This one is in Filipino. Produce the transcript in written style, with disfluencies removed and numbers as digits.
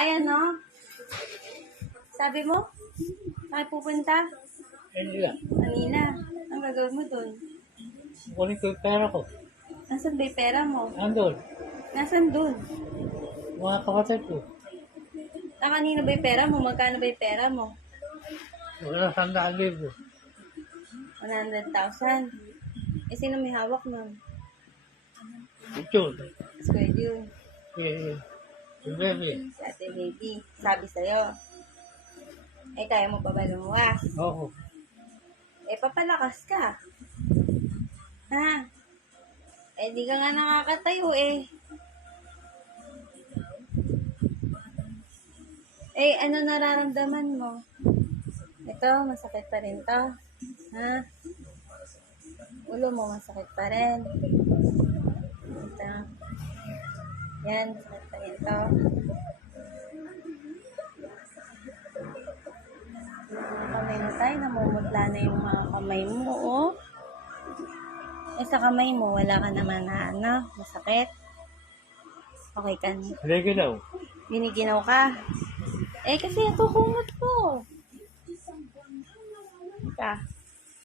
Ay, ano? Sabi mo? Bakit pupunta? Hindi lang. Kanina. Ang gagawin mo dun? Kunin ko yung pera ko. Nasaan ba yung pera mo? Andun. Nasaan dun? Mga kapatid ko. Kanina ba yung pera mo? Magkano ba yung pera mo? Wala 100,000. 100,000. Eh, sino may hawak nun? Ito. Square yun. Yung baby. Si Ate Baby. Sabi sa'yo. Eh, kaya mo pa ba lumuwas? Oo. Eh, papalakas ka. Ha? Eh, di ka nga nakakatayo eh. Eh, ano nararamdaman mo? Ito, masakit pa rin to. Ha? Ulo mo, masakit pa rin. Ito. Yan, masakit pa rin to. Kamay na tayo, namumutla na yung mga kamay mo, oh. Eh, sa kamay mo, wala ka naman na, ano, masakit. Okay ka na. Halika daw. Giniginaw ka. Eh, kasi ito kumot ko. Ka.